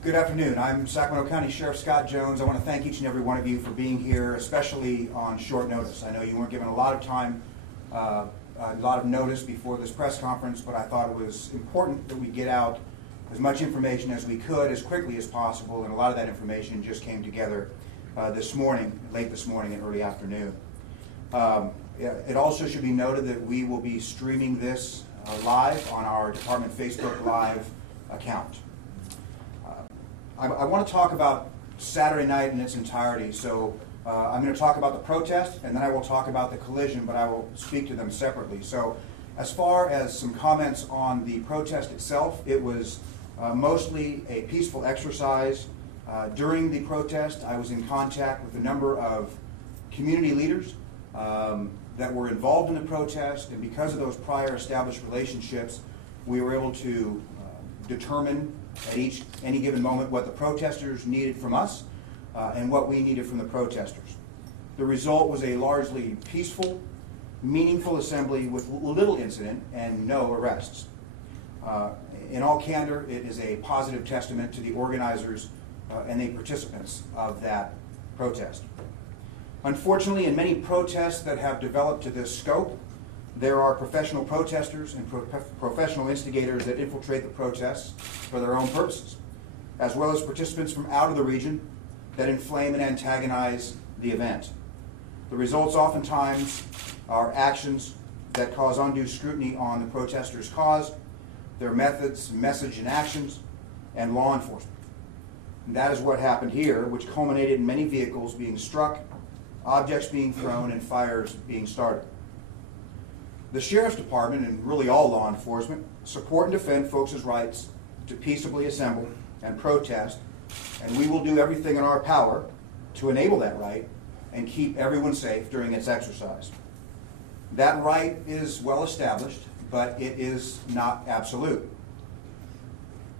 Good afternoon. I'm Sacramento County Sheriff Scott Jones. I want to thank each and every one of you for being here, especially on short notice. I know you weren't given a lot of time, a lot of notice before this press conference, but I thought it was important that we get out as much information as we could as quickly as possible, and a lot of that information just came together this morning, late this morning and early afternoon. It also should be noted that we will be streaming this live on our department Facebook Live account. I want to talk about Saturday night in its entirety, so I'm going to talk about the protest, and then I will talk about the collision, but I will speak to them separately. So as far as some comments on the protest itself, it was mostly a peaceful exercise. During the protest, I was in contact with a number of community leaders that were involved in the protest, and because of those prior established relationships, we were able to determine at any given moment what the protesters needed from us and what we needed from the protesters. The result was a largely peaceful, meaningful assembly with little incident and no arrests. In all candor, it is a positive testament to the organizers and the participants of that protest. Unfortunately, in many protests that have developed to this scope, there are professional protesters and professional instigators that infiltrate the protests for their own purposes, as well as participants from out of the region that inflame and antagonize the event. The results oftentimes are actions that cause undue scrutiny on the protesters' cause, their methods, message, and actions, and law enforcement. And that is what happened here, which culminated in many vehicles being struck, objects being thrown, and fires being started. The Sheriff's Department, and really all law enforcement, support and defend folks' rights to peaceably assemble and protest, and we will do everything in our power to enable that right and keep everyone safe during its exercise. That right is well established, but it is not absolute.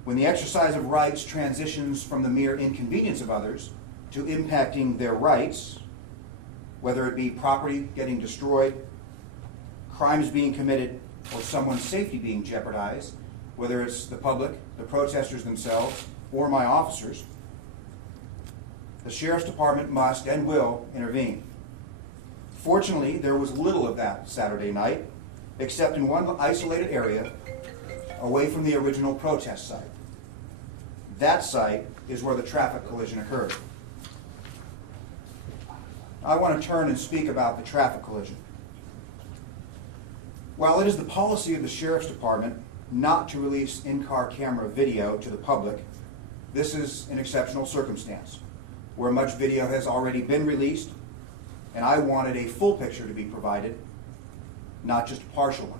When the exercise of rights transitions from the mere inconvenience of others to impacting their rights, whether it be property getting destroyed, crimes being committed, or someone's safety being jeopardized, whether it's the public, the protesters themselves, or my officers, the Sheriff's Department must and will intervene. Fortunately, there was little of that Saturday night, except in one isolated area away from the original protest site. That site is where the traffic collision occurred. I want to turn and speak about the traffic collision. While it is the policy of the Sheriff's Department not to release in-car camera video to the public, this is an exceptional circumstance where much video has already been released, and I wanted a full picture to be provided, not just a partial one.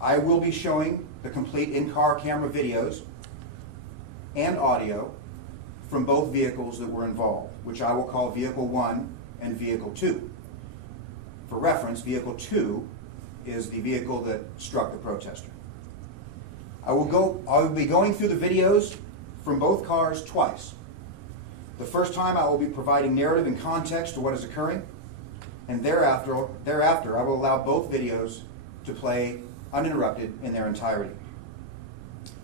I will be showing the complete in-car camera videos and audio from both vehicles that were involved, which I will call Vehicle 1 and Vehicle 2. For reference, Vehicle 2 is the vehicle that struck the protester. I will be going through the videos from both cars twice. The first time I will be providing narrative and context to what is occurring, and thereafter I will allow both videos to play uninterrupted in their entirety.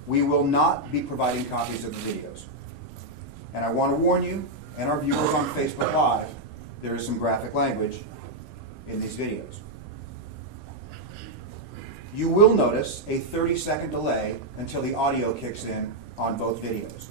We will not be providing copies of the videos. And I want to warn you and our viewers on Facebook Live, there is some graphic language in these videos. You will notice a 30-second delay until the audio kicks in on both videos.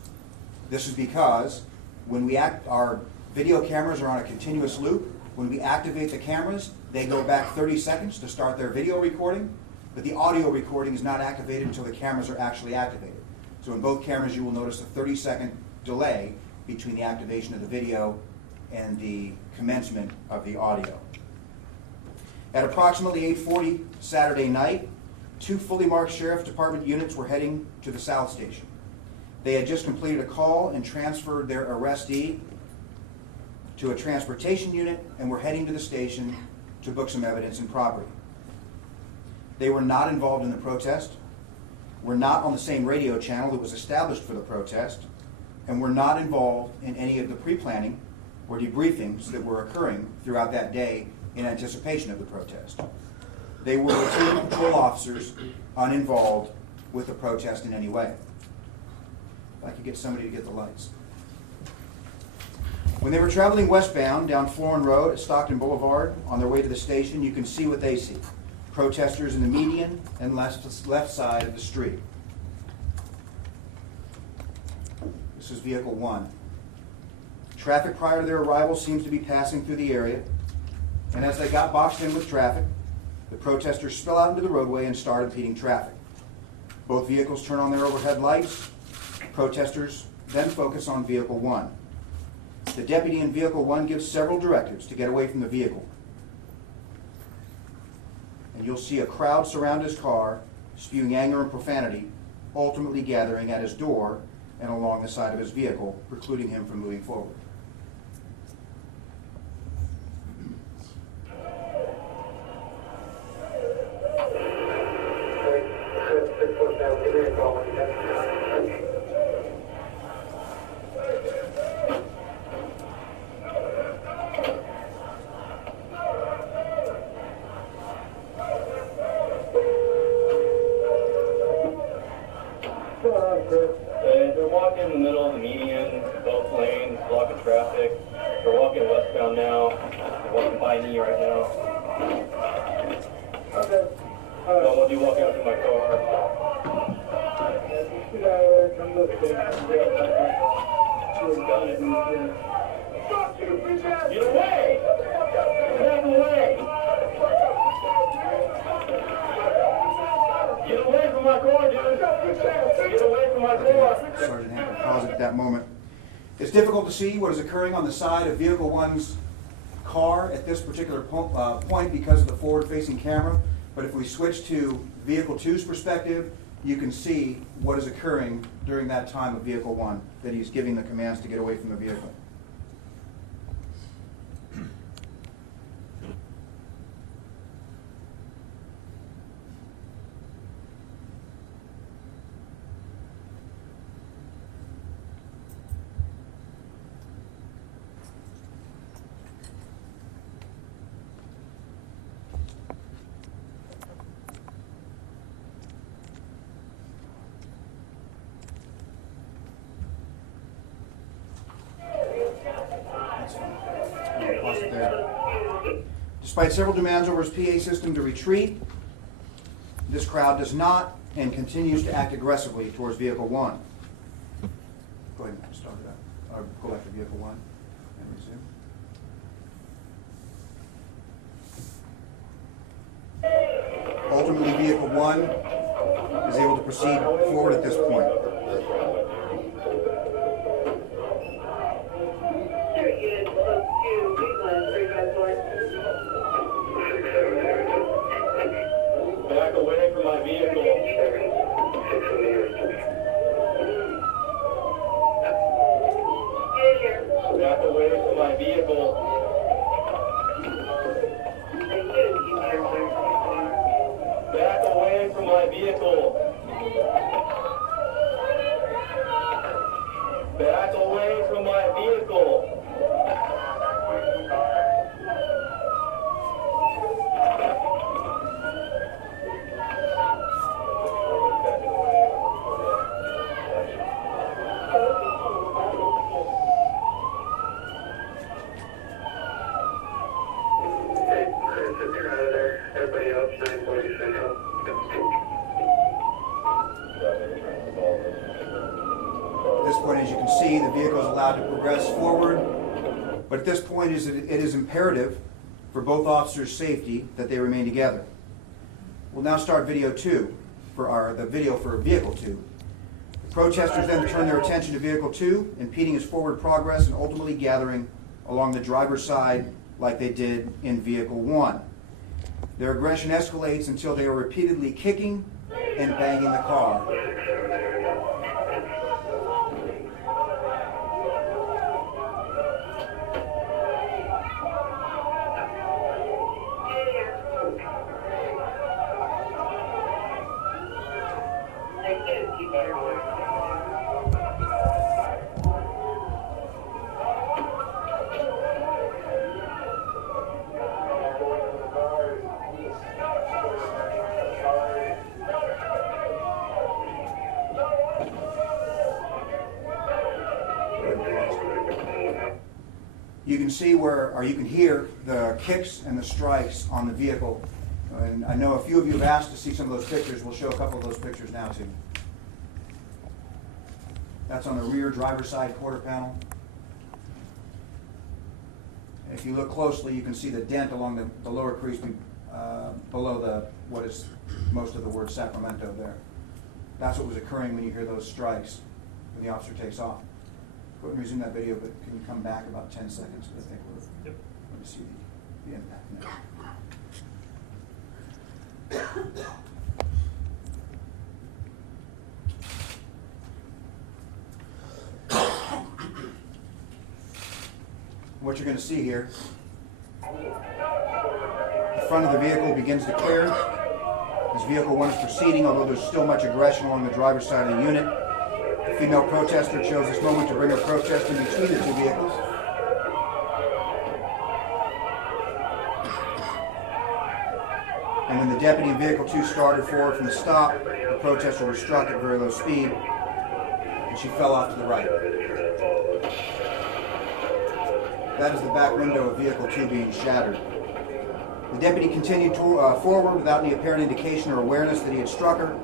This is because when our video cameras are on a continuous loop. When we activate the cameras, they go back 30 seconds to start their video recording, but the audio recording is not activated until the cameras are actually activated. So in both cameras, you will notice a 30-second delay between the activation of the video and the commencement of the audio. At approximately 8:40 Saturday night, 2 fully marked Sheriff's Department units were heading to the South Station. They had just completed a call and transferred their arrestee to a transportation unit and were heading to the station to book some evidence and property. They were not involved in the protest, were not on the same radio channel that was established for the protest, and were not involved in any of the pre-planning or debriefings that were occurring throughout that day in anticipation of the protest. They were routine patrol officers uninvolved with the protest in any way. If I could get somebody to get the lights. When they were traveling westbound down Florin Road at Stockton Boulevard on their way to the station, you can see what they see. Protesters in the median and left side of the street. This is vehicle 1. Traffic prior to their arrival seems to be passing through the area, and as they got boxed in with traffic, the protesters spill out into the roadway and start impeding traffic. Both vehicles turn on their overhead lights. Protesters then focus on vehicle 1. The deputy in vehicle 1 gives several directives to get away from the vehicle. And you'll see a crowd surround his car, spewing anger and profanity, ultimately gathering at his door and along the side of his vehicle, precluding him from moving forward. They're walking in the middle of the median, both lanes, blocking traffic. They're walking westbound now. They're walking by me right now. Okay. So we'll be walking up to my car. Got it. Get away! Get away! Get away from my car, dude! Get away from my car! Sergeant had to pause at that moment. It's difficult to see what is occurring on the side of vehicle 1's car at this particular point because of the forward-facing camera, but if we switch to vehicle 2's perspective, you can see what is occurring during that time of vehicle 1, that he's giving the commands to get away from the vehicle. Despite several demands over his PA system to retreat, this crowd does not and continues to act aggressively towards vehicle 1. Go ahead and start it up. Or go back to vehicle 1 and resume. Ultimately, vehicle 1 is able to proceed forward at this point. Back away from my vehicle. Back away from my vehicle. Back away from my vehicle. Back away from my vehicle. At this point, as you can see, the vehicle is allowed to progress forward, but at this point it is imperative for both officers' safety that they remain together. We'll now start video 2 for the video for vehicle 2. The protesters then turn their attention to vehicle 2, impeding its forward progress and ultimately gathering along the driver's side like they did in vehicle 1. Their aggression escalates until they are repeatedly kicking and banging the car. You can see where, or you can hear the kicks and the strikes on the vehicle. And I know a few of you have asked to see some of those pictures. We'll show a couple of those pictures now too. That's on the rear driver's side quarter panel. If you look closely, you can see the dent along the lower crease below what is most of the word Sacramento there. That's what was occurring when you hear those strikes when the officer takes off. Go ahead and resume that video, but can you come back about 10 seconds? I think we're going to see the impact now. What you're going to see here, the front of the vehicle begins to clear. As vehicle 1 is proceeding, although there's still much aggression along the driver's side of the unit. The female protester chose this moment to bring her protest in between the two vehicles. And when the deputy in vehicle 2 started forward from the stop, the protester was struck at very low speed, and she fell off to the right. That is the back window of vehicle 2 being shattered. The deputy continued forward without any apparent indication or awareness that he had struck her.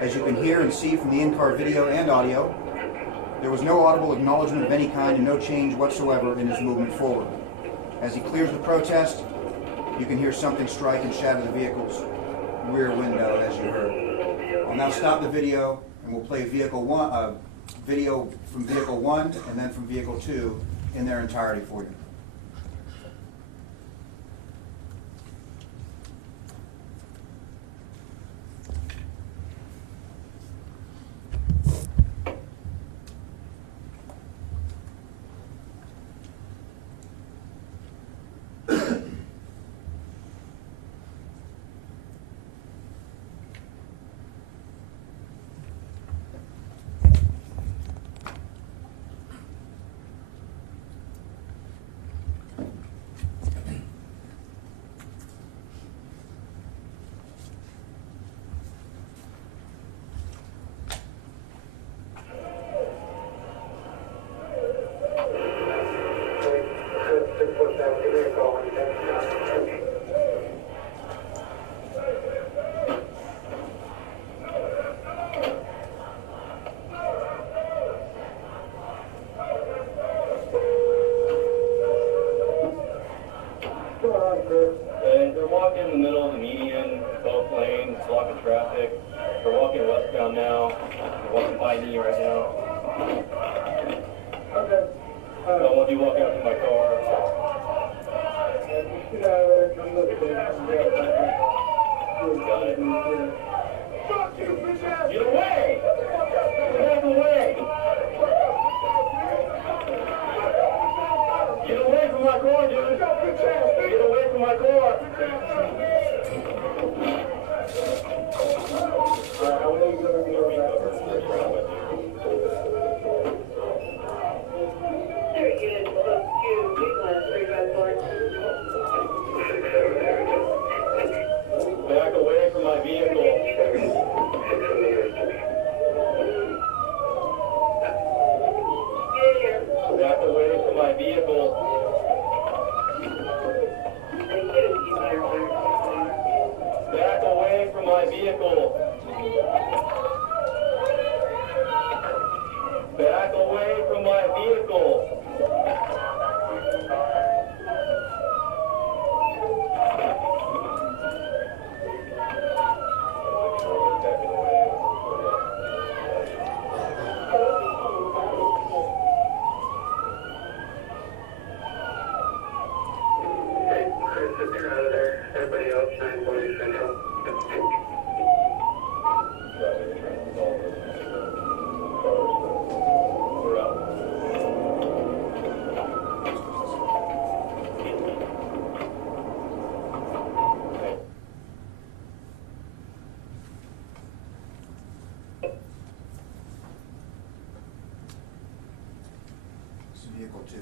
As you can hear and see from the in-car video and audio, there was no audible acknowledgement of any kind and no change whatsoever in his movement forward. As he clears the protest, you can hear something strike and shatter the vehicle's rear window, as you heard. I'll now stop the video and we'll play video from vehicle 1 and then from vehicle 2 in their entirety for you. They're walking in the middle of the median, both lanes, blocking traffic. They're walking westbound now. They're walking by me right now. Okay. I want you walking up to my car. Got it. Get away! Walk away! Get away from my car, dude! Get away from my car! Back away from my vehicle. Back away from my vehicle. Back away from my vehicle. Back away from my vehicle. Everybody else, 940 Central. This is vehicle 2.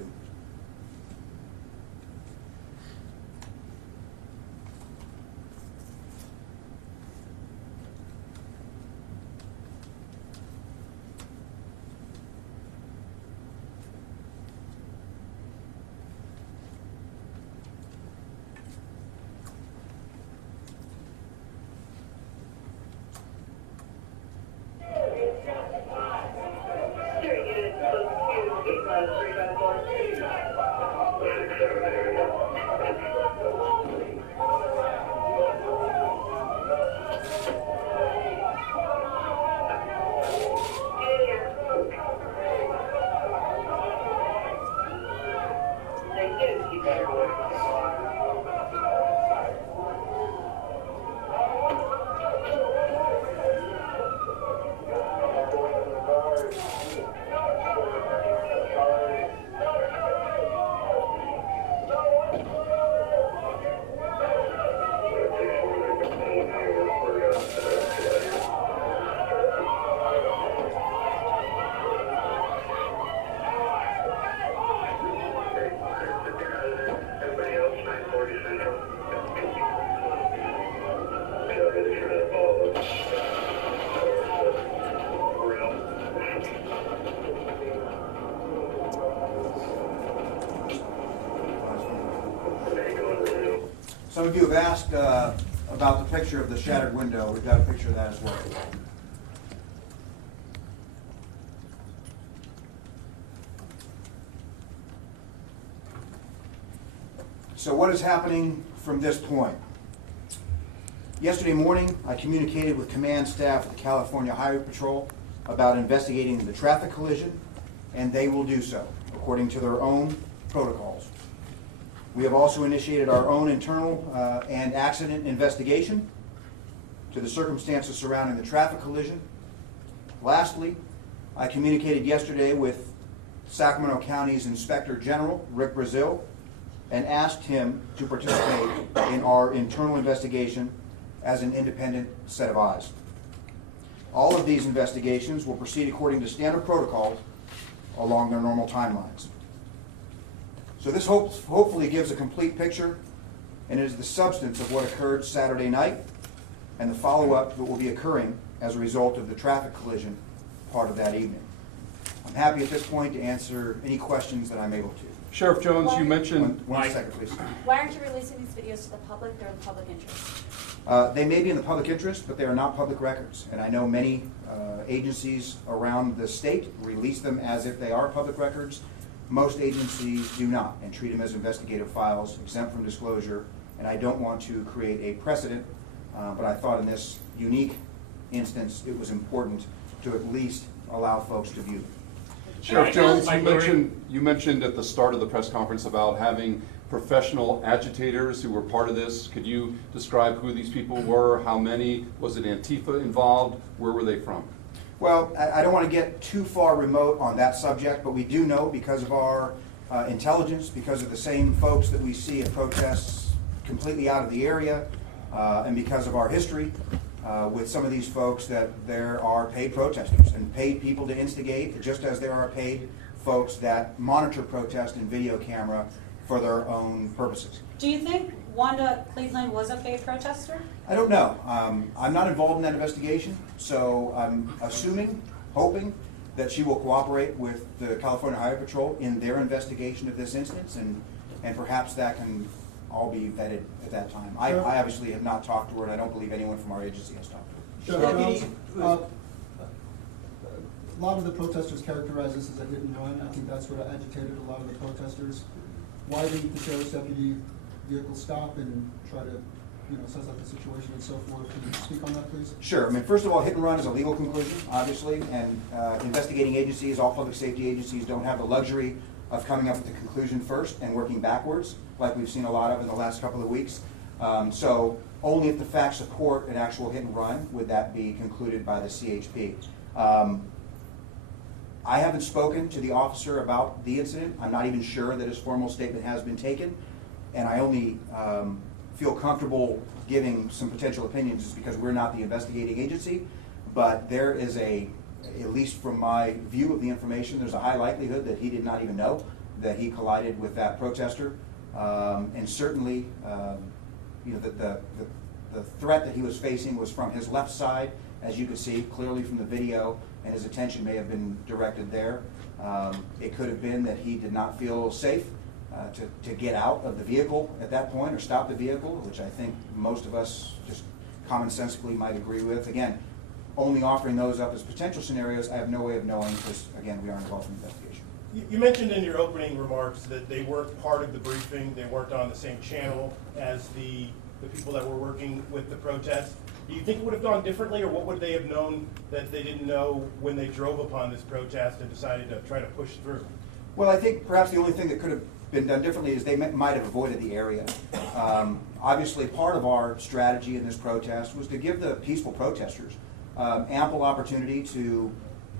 Some of you have asked about the picture of the shattered window. We've got a picture of that as well. So what is happening from this point? Yesterday morning, I communicated with command staff at the California Highway Patrol about investigating the traffic collision, and they will do so according to their own protocols. We have also initiated our own internal and accident investigation to the circumstances surrounding the traffic collision. Lastly, I communicated yesterday with Sacramento County's Inspector General, Rick Brazil, and asked him to participate in our internal investigation as an independent set of eyes. All of these investigations will proceed according to standard protocols along their normal timelines. So this hopefully gives a complete picture, and it is the substance of what occurred Saturday night and the follow-up that will be occurring as a result of the traffic collision part of that evening. I'm happy at this point to answer any questions that I'm able to. Sheriff Jones, you mentioned... One second, please. Why aren't you releasing these videos to the public? They're in the public interest. They may be in the public interest, but they are not public records. And I know many agencies around the state release them as if they are public records. Most agencies do not and treat them as investigative files, exempt from disclosure. And I don't want to create a precedent, but I thought in this unique instance it was important to at least allow folks to view them. Sheriff Jones, you mentioned at the start of the press conference about having professional agitators who were part of this. Could you describe who these people were? How many? Was it Antifa involved? Where were they from? Well, I don't want to get too far remote on that subject, but we do know because of our intelligence, because of the same folks that we see at protests completely out of the area, and because of our history with some of these folks, that there are paid protesters and paid people to instigate, just as there are paid folks that monitor protest in video camera for their own purposes. Do you think Wanda Cleveland was a paid protester? I don't know. I'm not involved in that investigation, so I'm assuming, hoping, that she will cooperate with the California Highway Patrol in their investigation of this instance, and perhaps that can all be vetted at that time. I obviously have not talked to her, and I don't believe anyone from our agency has talked to her. Sure. A lot of the protesters characterize this as a hit and run. I think that's what agitated a lot of the protesters. Why didn't the sheriff's deputy vehicle stop and try to, assess out the situation and so forth? Can you speak on that, please? Sure. I mean, first of all, hit and run is a legal conclusion, obviously, and investigating agencies, all public safety agencies, don't have the luxury of coming up with the conclusion first and working backwards, like we've seen a lot of in the last couple of weeks. So only if the facts support an actual hit and run would that be concluded by the CHP. I haven't spoken to the officer about the incident. I'm not even sure that his formal statement has been taken, and I only feel comfortable giving some potential opinions just because we're not the investigating agency. But there is at least from my view of the information, there's a high likelihood that he did not even know that he collided with that protester. And certainly, the threat that he was facing was from his left side, as you could see clearly from the video, and his attention may have been directed there. It could have been that he did not feel safe to get out of the vehicle at that point or stop the vehicle, which I think most of us just commonsensically might agree with. Again, only offering those up as potential scenarios. I have no way of knowing because, again, we aren't involved in the investigation. You mentioned in your opening remarks that they weren't part of the briefing, they weren't on the same channel as the people that were working with the protest. Do you think it would have gone differently, or what would they have known that they didn't know when they drove upon this protest and decided to try to push through? Well, I think perhaps the only thing that could have been done differently is they might have avoided the area. Obviously, part of our strategy in this protest was to give the peaceful protesters ample opportunity to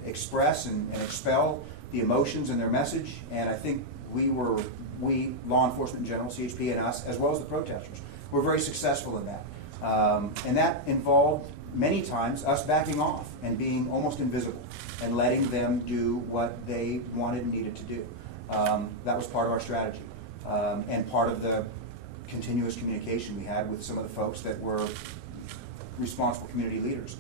express and expel the emotions in their message, and I think we, law enforcement in general, CHP and us, as well as the protesters, were very successful in that. And that involved many times us backing off and being almost invisible and letting them do what they wanted and needed to do. That was part of our strategy and part of the continuous communication we had with some of the folks that were responsible community leaders.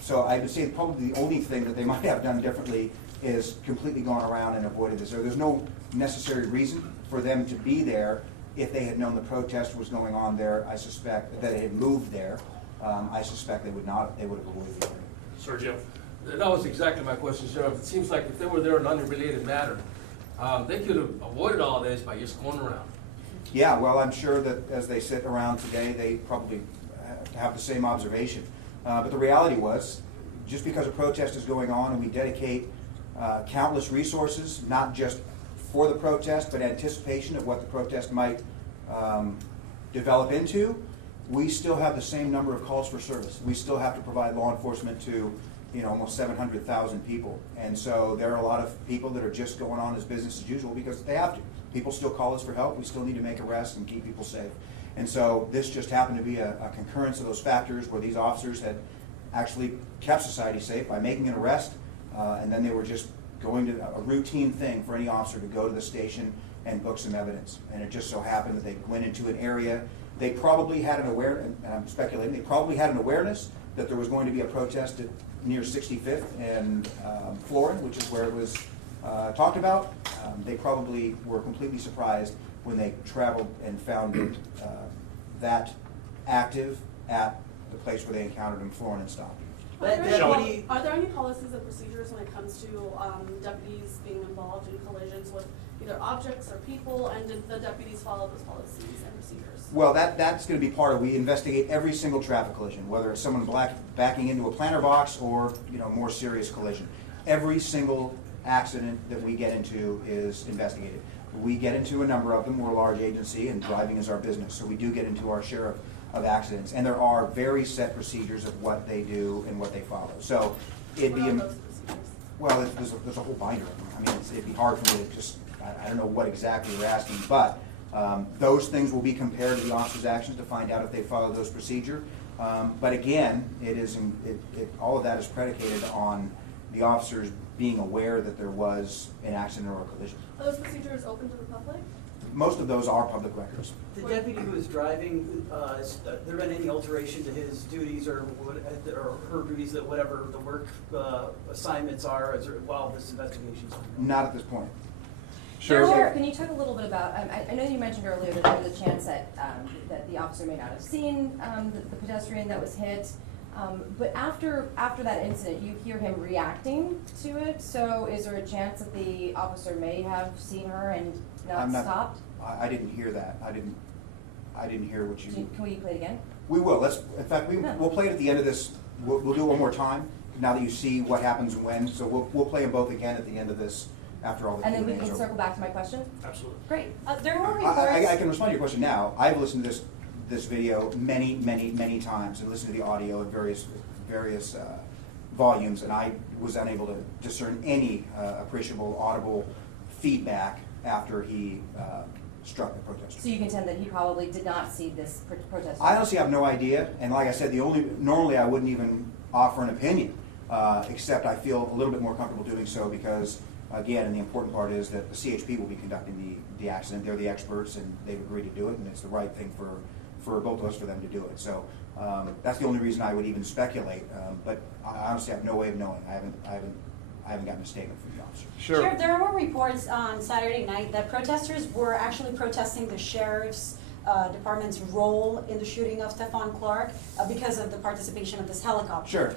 So I would say probably the only thing that they might have done differently is completely gone around and avoided this. There's no necessary reason for them to be there if they had known the protest was going on there, I suspect that it had moved there. I suspect they would not. They would have avoided the area. Sergio? That was exactly my question, Sheriff. It seems like if they were there in an unrelated matter, they could have avoided all this by just going around. Yeah, well, I'm sure that as they sit around today, they probably have the same observation. But the reality was, just because a protest is going on and we dedicate countless resources, not just for the protest, but anticipation of what the protest might develop into, we still have the same number of calls for service. We still have to provide law enforcement to, almost 700,000 people. And so there are a lot of people that are just going on as business as usual because they have to. People still call us for help. We still need to make arrests and keep people safe. And so this just happened to be a concurrence of those factors where these officers had actually kept society safe by making an arrest, and then they were just going to a routine thing for any officer to go to the station and book some evidence. And it just so happened that they went into an area. They probably had an awareness, and I'm speculating, they probably had an awareness that there was going to be a protest at near 65th and Florin, which is where it was talked about. They probably were completely surprised when they traveled and found it that active at the place where they encountered him, Florin, and stopped. Are there any policies and procedures when it comes to deputies being involved in collisions with either objects or people, and did the deputies follow those policies and procedures? Well, that's going to be part of, we investigate every single traffic collision, whether it's someone backing into a planter box or, more serious collision. Every single accident that we get into is investigated. We get into a number of them. We're a large agency and driving is our business, so we do get into our share of accidents. And there are very set procedures of what they do and what they follow. So it'd be, What are those procedures? well, there's a whole binder of them. I mean, it'd be hard for me to just, I don't know what exactly you're asking, but those things will be compared to the officer's actions to find out if they follow those procedures. But again, all of that is predicated on the officers being aware that there was an accident or a collision. Are those procedures open to the public? Most of those are public records. The deputy who was driving, there been any alteration to his duties or her duties, that whatever the work assignments are while this investigation is going on? Not at this point. Sure. Can you talk a little bit about, I know you mentioned earlier that there was a chance that the officer may not have seen the pedestrian that was hit, but after that incident, you hear him reacting to it, so is there a chance that the officer may have seen her and not stopped? I didn't hear that. I didn't hear what you... Can we play it again? We will. In fact, we'll play it at the end of this. We'll do it one more time, now that you see what happens and when, so we'll play them both again at the end of this. After all the And then we Q&A is can over. circle back to my question? Absolutely. Great. There were reports. I can respond to your question now. I've listened to this video many times and listened to the audio at various volumes, and I was unable to discern any appreciable audible feedback after he struck the protester. So you contend that he probably did not see this protest? I honestly have no idea, and like I said, normally I wouldn't even offer an opinion, except I feel a little bit more comfortable doing so because, again, and the important part is that the CHP will be conducting the accident. They're the experts, and they've agreed to do it, and it's the right thing for both of us for them to do it. So that's the only reason I would even speculate, but I honestly have no way of knowing. I haven't gotten a statement from the officer. Sure. Sheriff, there were reports on Saturday night that protesters were actually protesting the sheriff's department's role in the shooting of Stephon Clark because of the participation of this helicopter. Sure.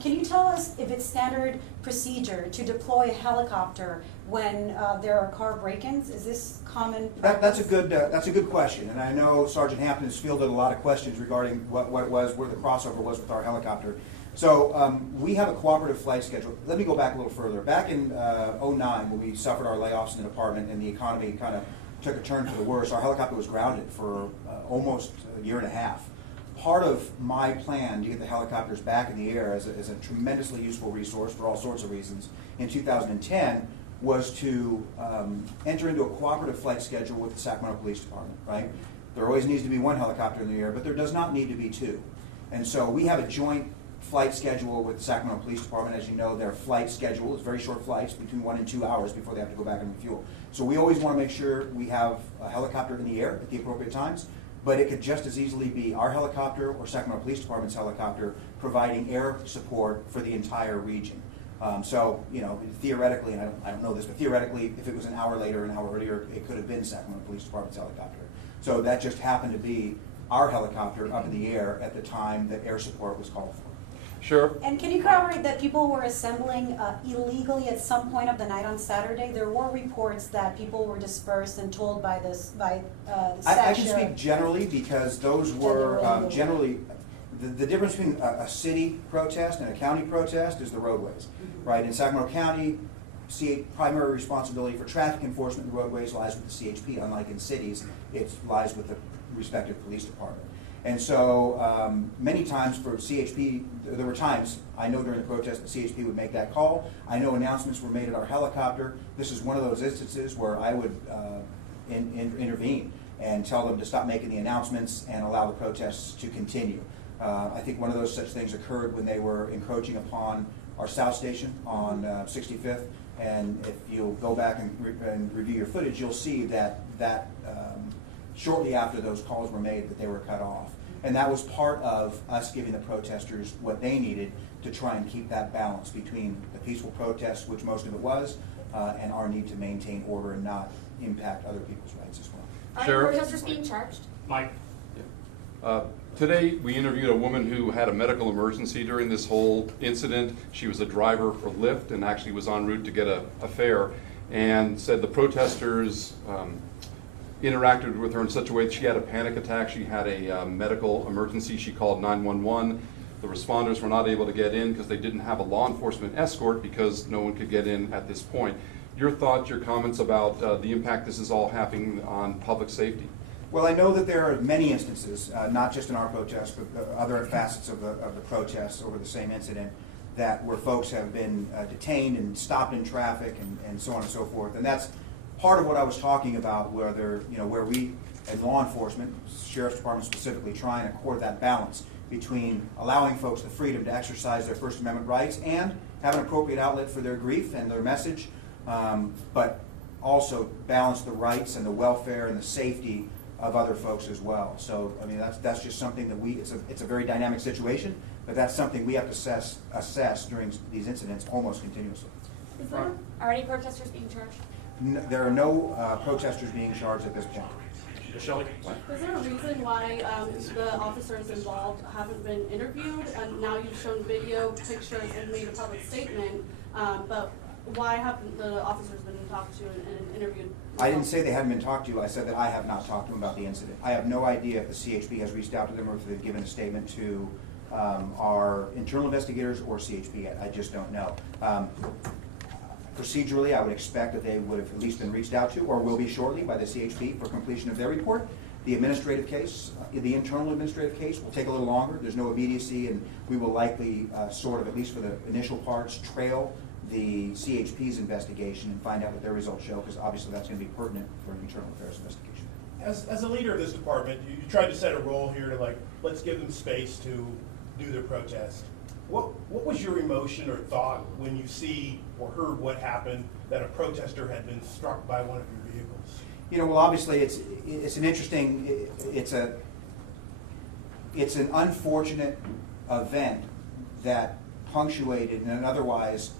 Can you tell us if it's standard procedure to deploy a helicopter when there are car break-ins? Is this common practice? That's a good question, and I know Sergeant Hampton has fielded a lot of questions regarding what it was, where the crossover was with our helicopter. So we have a cooperative flight schedule. Let me go back a little further. Back in 2009, when we suffered our layoffs in the department and the economy kind of took a turn for the worse, our helicopter was grounded for almost a year and a half. Part of my plan to get the helicopters back in the air as a tremendously useful resource for all sorts of reasons in 2010 was to enter into a cooperative flight schedule with the Sacramento Police Department, right? There always needs to be one helicopter in the air, but there does not need to be two. And so we have a joint flight schedule with the Sacramento Police Department. As you know, their flight schedule is very short flights, between 1 and 2 hours before they have to go back and refuel. So we always want to make sure we have a helicopter in the air at the appropriate times, but it could just as easily be our helicopter or Sacramento Police Department's helicopter providing air support for the entire region. So, theoretically, and I don't know this, but theoretically, if it was an hour later, an hour earlier, it could have been Sacramento Police Department's helicopter. So that just happened to be our helicopter up in the air at the time that air support was called for. Sheriff? And can you corroborate that people were assembling illegally at some point of the night on Saturday? There were reports that people were dispersed and told by the I can sheriff. speak generally because those were generally, the difference between a city protest and a county protest is the roadways, right? In Sacramento County, primary responsibility for traffic enforcement in the roadways lies with the CHP. Unlike in cities, it lies with the respective police department. And so many times for CHP, there were times, I know during the protest, that CHP would make that call. I know announcements were made at our helicopter. This is one of those instances where I would intervene and tell them to stop making the announcements and allow the protests to continue. I think one of those such things occurred when they were encroaching upon our south station on 65th. And if you'll go back and review your footage, you'll see that shortly after those calls were made that they were cut off. And that was part of us giving the protesters what they needed to try and keep that balance between the peaceful protest, which most of it was, and our need to maintain order and not impact other people's rights as well. Are Sheriff? any protesters being charged? Mike? Today, we interviewed a woman who had a medical emergency during this whole incident. She was a driver for Lyft and actually was en route to get a fare, and said the protesters interacted with her in such a way that she had a panic attack. She had a medical emergency. She called 911. The responders were not able to get in because they didn't have a law enforcement escort because no one could get in at this point. Your thoughts, your comments about the impact this is all having on public safety? Well, I know that there are many instances, not just in our protest, but other facets of the protests over the same incident, that where folks have been detained and stopped in traffic and so on and so forth. And that's part of what I was talking about, where we, and law enforcement, Sheriff's Department specifically, try and accord that balance between allowing folks the freedom to exercise their First Amendment rights and have an appropriate outlet for their grief and their message, but also balance the rights and the welfare and the safety of other folks as well. So, I mean, that's just something that it's a very dynamic situation, but that's something we have to assess during these incidents almost continuously. Are any protesters being charged? There are no protesters being charged at this point. Shelley? Is there a reason why the officers involved haven't been interviewed? And now you've shown video, pictures, and made a public statement, but why haven't the officers been talked to and interviewed? I didn't say they hadn't been talked to. I said that I have not talked to them about the incident. I have no idea if the CHP has reached out to them or if they've given a statement to our internal investigators or CHP yet. I just don't know. Procedurally, I would expect that they would have at least been reached out to or will be shortly by the CHP for completion of their report. The administrative case, the internal administrative case will take a little longer. There's no immediacy, and we will likely sort of, at least for the initial parts, trail the CHP's investigation and find out what their results show, because obviously that's going to be pertinent for an internal affairs investigation. As a leader of this department, you tried to set a role here to let's give them space to do their protest. What was your emotion or thought when you see or heard what happened, that a protester had been struck by one of your vehicles? Well, obviously it's an interesting, it's an unfortunate event that punctuated an otherwise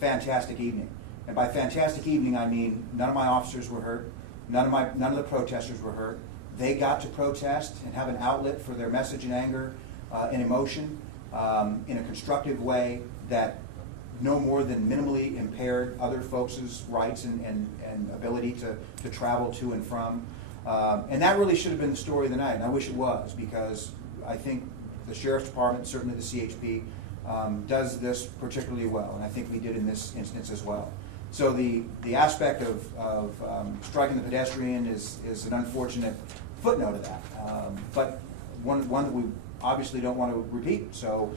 fantastic evening. And by fantastic evening, I mean none of my officers were hurt, none of the protesters were hurt. They got to protest and have an outlet for their message and anger and emotion in a constructive way that no more than minimally impaired other folks' rights and ability to travel to and from. And that really should have been the story of the night, and I wish it was, because I think the Sheriff's Department, certainly the CHP, does this particularly well, and I think we did in this instance as well. So the aspect of striking the pedestrian is an unfortunate footnote of that, but one that we obviously don't want to repeat. So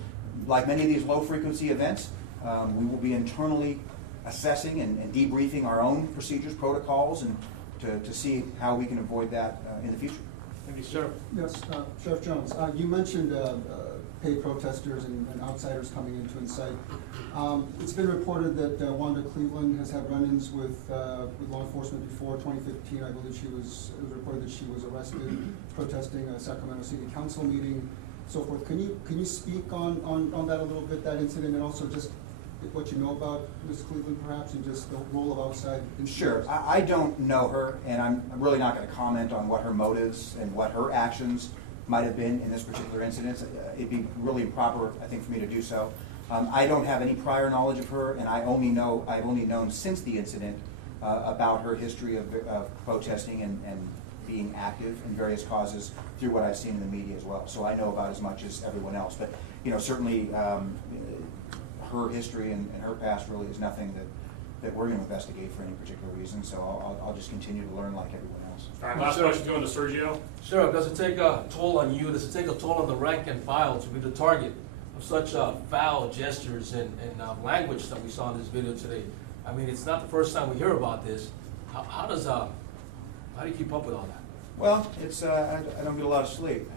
like many of these low-frequency events, we will be internally assessing and debriefing our own procedures, protocols, and to see how we can avoid that in the future. Thank you, sir. Yes, Sheriff Jones, you mentioned paid protesters and outsiders coming in to incite. It's been reported that Wanda Cleveland has had run-ins with law enforcement before 2015. I believe it was reported that she was arrested protesting a Sacramento City Council meeting, so forth. Can you speak on that a little bit, that incident, and also just what you know about Ms. Cleveland perhaps, and just the role of outside influence? Sure. I don't know her, and I'm really not going to comment on what her motives and what her actions might have been in this particular incident. It'd be really improper, I think, for me to do so. I don't have any prior knowledge of her, and I've only known since the incident about her history of protesting and being active in various causes through what I've seen in the media as well. So I know about as much as everyone else. But certainly her history and her past really is nothing that we're going to investigate for any particular reason. So I'll just continue to learn like everyone else. All right, last question going to Sergio. Sheriff, does it take a toll on you, does it take a toll on the rank and file to be the target of such foul gestures and language that we saw in this video today? I mean, it's not the first time we hear about this. How do you keep up with all that? Well, it's I don't get a lot of sleep.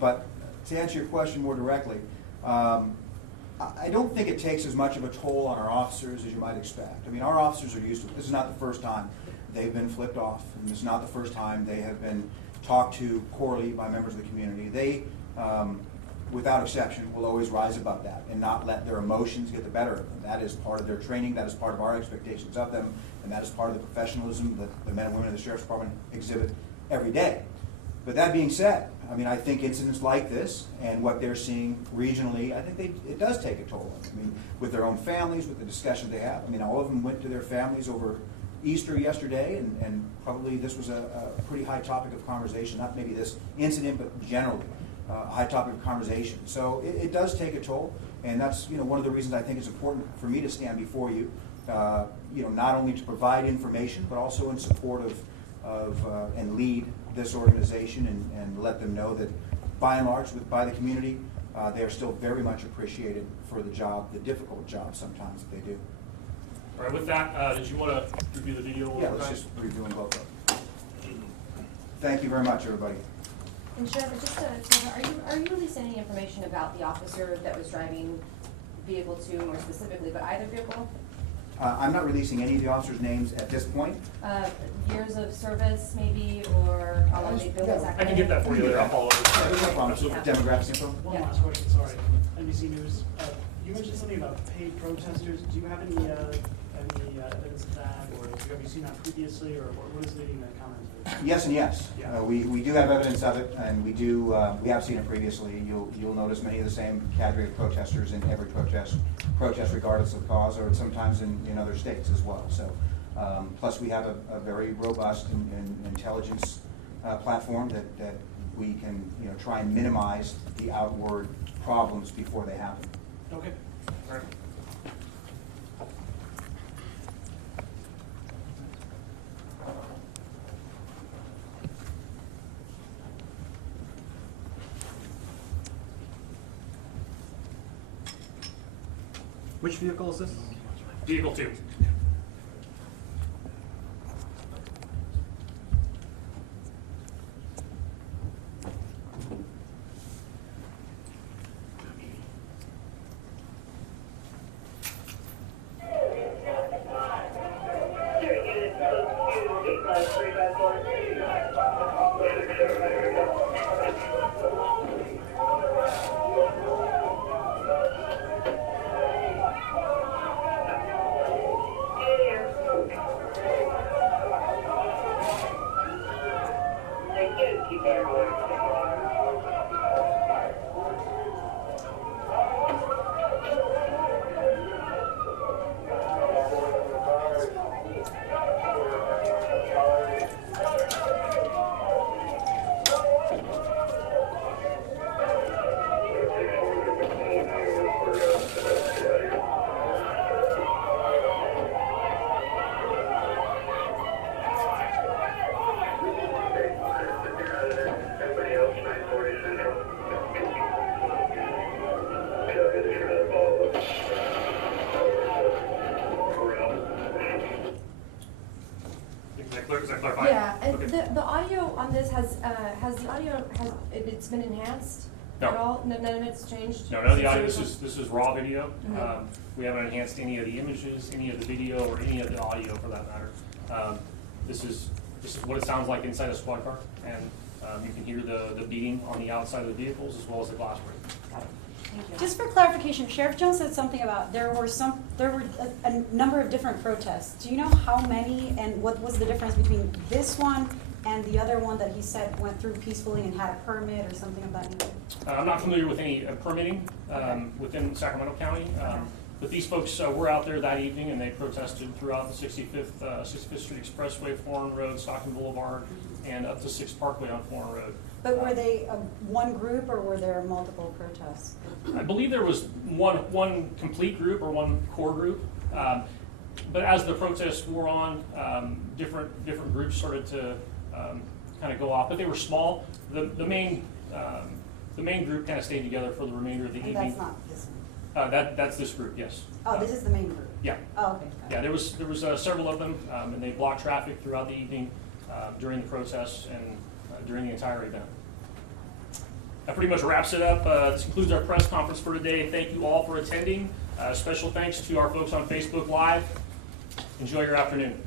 But to answer your question more directly, I don't think it takes as much of a toll on our officers as you might expect. I mean, our officers are used to it. This is not the first time they've been flipped off, and this is not the first time they have been talked to poorly by members of the community. They, without exception, will always rise above that and not let their emotions get the better of them. That is part of their training, that is part of our expectations of them, and that is part of the professionalism that the men and women of the Sheriff's Department exhibit every day. But that being said, I mean, I think incidents like this and what they're seeing regionally, I think it does take a toll on them. I mean, with their own families, with the discussions they have. I mean, all of them went to their families over Easter yesterday, and probably this was a pretty high topic of conversation, not maybe this incident, but generally a high topic of conversation. So it does take a toll, and that's one of the reasons I think it's important for me to stand before you, not only to provide information, but also in support of and lead this organization and let them know that by and large, by the community, they are still very much appreciated for the job, the difficult job sometimes that they do. All right, with that, did you want to review the video? Yeah, let's just review them both up. Thank you very much, everybody. And Sheriff, just to are you releasing any information about the officer that was driving vehicle 2 more specifically, but either vehicle? I'm not releasing any of the officers' names at this point. Years of service, maybe, or how long they've been with Sacramento? I can get that for you later. I'll follow Yeah, there's no up. problem. Absolutely. Demographics info? One last question, sorry. NBC News. You mentioned something about paid protesters. Do you have any evidence of that, or have you seen that previously, or what is leading that comment? Yes and yes. Yeah. We do have evidence of it, and we have seen it previously. You'll notice many of the same cadre of protesters in every protest regardless of cause, or sometimes in other states as well. So, plus we have a very robust and intelligence platform that we can try and minimize the outward problems before they happen. Okay. All right. Which vehicle is this? Vehicle 2. Is that clarified? Yeah, and Okay. the audio on this it's been enhanced No. at all? None of it's changed? No, none of the audio. This is raw video. Mhm. We haven't enhanced any of the images, any of the video, or any of the audio for that matter. This is what it sounds like inside a squad car, and you can hear the beating on the outside of the vehicles as well as the glass break. Got it. Thank you. Just for clarification, Sheriff Jones said something about there were a number of different protests. Do you know how many and what was the difference between this one and the other one that he said went through peacefully and had a permit or something of that nature? I'm not familiar with any permitting within Sacramento County, but these folks were out there that evening and they protested throughout the 65th Street Expressway, Florin Road, Stockton Boulevard, and up to 6th Parkway on Florin Road. But were they one group or were there multiple protests? I believe there was one complete group or one core group, but as the protests wore on, different groups started to kind of go off, but they were small. The main group kind of stayed together for the remainder of the And evening. that's not this one? That's this group, yes. Oh, this is the main group? Yeah. Oh, okay. Got it. Yeah, there was several of them, and they blocked traffic throughout the evening during the protests and during the entire event. That pretty much wraps it up. This concludes our press conference for today. Thank you all for attending. Special thanks to our folks on Facebook Live. Enjoy your afternoon.